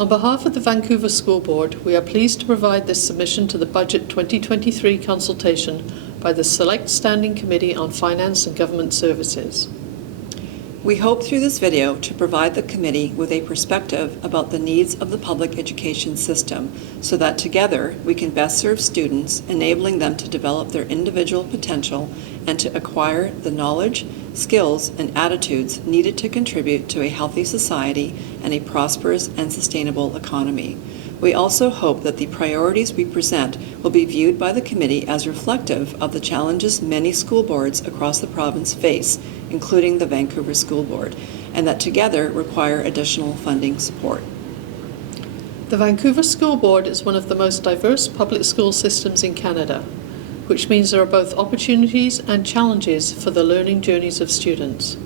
On behalf of the Vancouver School Board, we are pleased to provide this submission to the Budget 2023 consultation by the Select Standing Committee on Finance and Government Services. We hope through this video to provide the committee with a perspective about the needs of the public education system so that together we can best serve students, enabling them to develop their individual potential and to acquire the knowledge, skills, and attitudes needed to contribute to a healthy society and a prosperous and sustainable economy. We also hope that the priorities we present will be viewed by the committee as reflective of the challenges many school boards across the province face, including the Vancouver School Board, and that together require additional funding support. The Vancouver School Board is one of the most diverse public school systems in Canada, which means there are both opportunities and challenges for the learning journeys of students.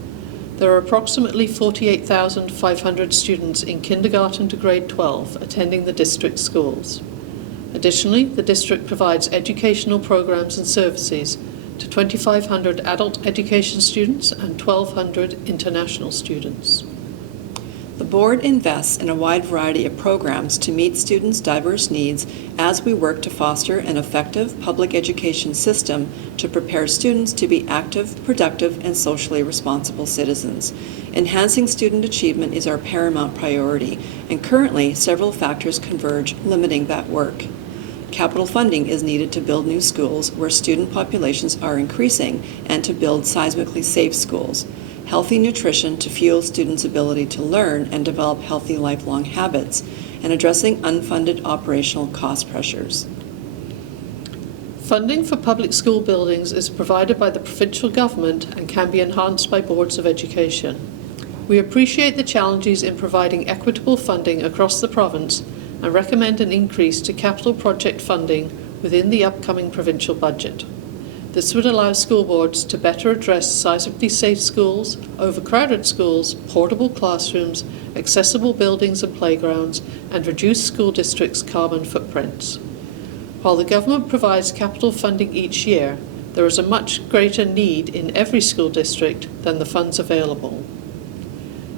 There are approximately 48,500 students in kindergarten to grade 12 attending the district schools. Additionally, the district provides educational programs and services to 2,500 adult education students and 1,200 international students. The board invests in a wide variety of programs to meet students' diverse needs as we work to foster an effective public education system to prepare students to be active, productive, and socially responsible citizens. Enhancing student achievement is our paramount priority, and currently several factors converge, limiting that work. Capital funding is needed to build new schools where student populations are increasing and to build seismically safe schools. Healthy nutrition to fuel students' ability to learn and develop healthy lifelong habits, and addressing unfunded operational cost pressures. Funding for public school buildings is provided by the provincial government and can be enhanced by boards of education. We appreciate the challenges in providing equitable funding across the province and recommend an increase to capital project funding within the upcoming provincial budget. This would allow school boards to better address seismically safe schools, overcrowded schools, portable classrooms, accessible buildings and playgrounds, and reduce school districts' carbon footprints. While the government provides capital funding each year, there is a much greater need in every school district than the funds available.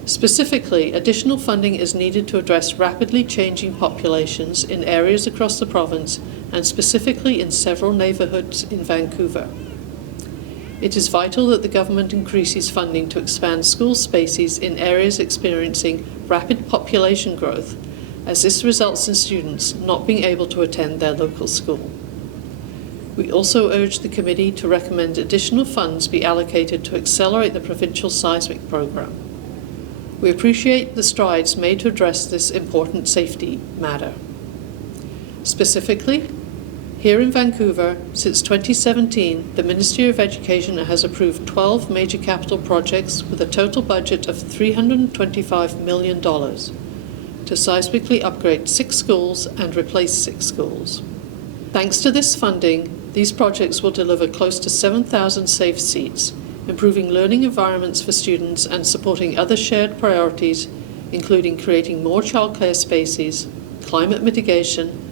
Specifically, additional funding is needed to address rapidly changing populations in areas across the province and specifically in several neighbourhoods in Vancouver. It is vital that the government increases funding to expand school spaces in areas experiencing rapid population growth, as this results in students not being able to attend their local school. We also urge the committee to recommend additional funds be allocated to accelerate the provincial seismic program. We appreciate the strides made to address this important safety matter. Specifically, here in Vancouver, since 2017, the Ministry of Education has approved 12 major capital projects with a total budget of $325 million to seismically upgrade 6 schools and replace 6 schools. Thanks to this funding, these projects will deliver close to 7,000 safe seats, improving learning environments for students and supporting other shared priorities, including creating more childcare spaces, climate mitigation,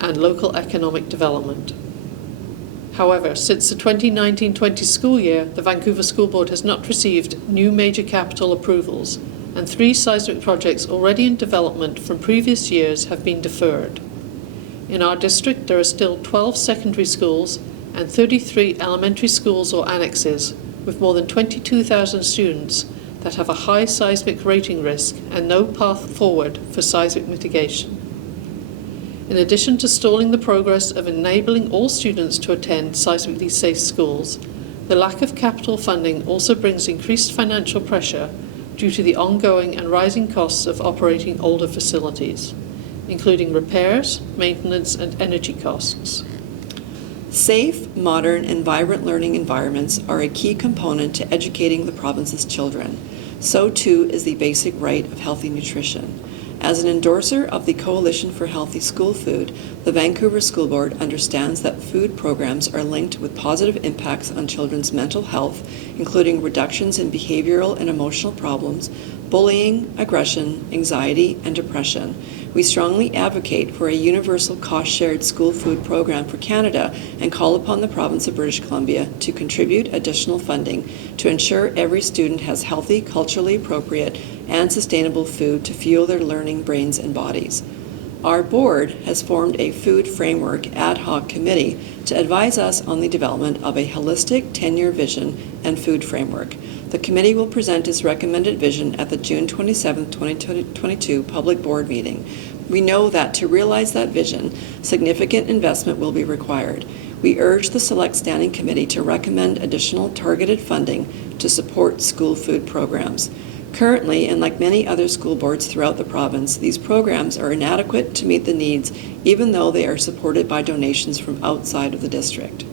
and local economic development. However, since the 2019-20 school year, the Vancouver School Board has not received new major capital approvals, and 3 seismic projects already in development from previous years have been deferred. In our district, there are still 12 secondary schools and 33 elementary schools or annexes, with more than 22,000 students that have a high seismic rating risk and no path forward for seismic mitigation. In addition to stalling the progress of enabling all students to attend seismically safe schools, the lack of capital funding also brings increased financial pressure due to the ongoing and rising costs of operating older facilities, including repairs, maintenance, and energy costs. Safe, modern, and vibrant learning environments are a key component to educating the province's children. So too is the basic right of healthy nutrition. As an endorser of the Coalition for Healthy School Food, the Vancouver School Board understands that food programs are linked with positive impacts on children's mental health, including reductions in behavioral and emotional problems, bullying, aggression, anxiety, and depression. We strongly advocate for a universal cost-shared school food program for Canada and call upon the province of British Columbia to contribute additional funding to ensure every student has healthy, culturally appropriate, and sustainable food to fuel their learning brains and bodies. Our board has formed a food framework ad hoc committee to advise us on the development of a holistic 10-year vision and food framework. The committee will present its recommended vision at the June 27, 2022 public board meeting. We know that to realize that vision, significant investment will be required. We urge the Select Standing Committee to recommend additional targeted funding to support school food programs. Currently, and like many other school boards throughout the province, these programs are inadequate to meet the needs, even though they are supported by donations from outside of the district.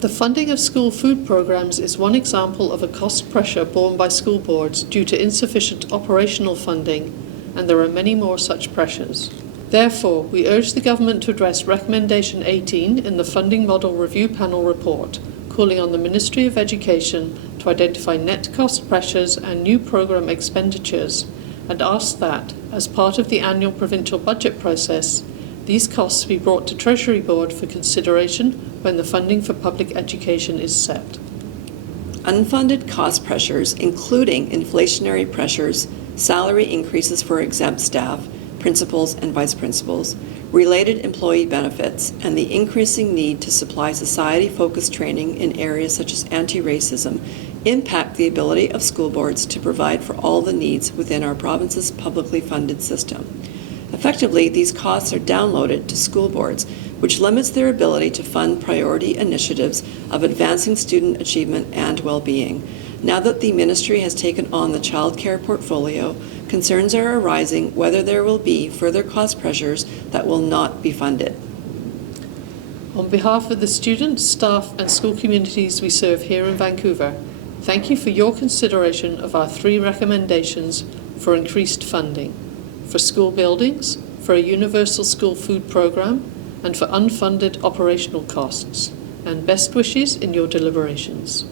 The funding of school food programs is one example of a cost pressure borne by school boards due to insufficient operational funding, and there are many more such pressures. Therefore, we urge the Government to address Recommendation 18 in the Funding Model Review Panel report, calling on the Ministry of Education to identify net cost pressures and new program expenditures, and ask that, as part of the annual provincial budget process, these costs be brought to Treasury Board for consideration when the funding for public education is set. Unfunded cost pressures, including inflationary pressures, salary increases for exempt staff, principals and vice principals, related employee benefits, and the increasing need to supply society-focused training in areas such as anti-racism impact the ability of school boards to provide for all the needs within our province's publicly funded system. Effectively, these costs are downloaded to school boards, which limits their ability to fund priority initiatives of advancing student achievement and well-being. Now that the ministry has taken on the child care portfolio, concerns are arising whether there will be further cost pressures that will not be funded. On behalf of the students, staff and school communities we serve here in Vancouver, thank you for your consideration of our 3 recommendations for increased funding: for school buildings, for a universal school food program, and for unfunded operational costs. And best wishes in your deliberations.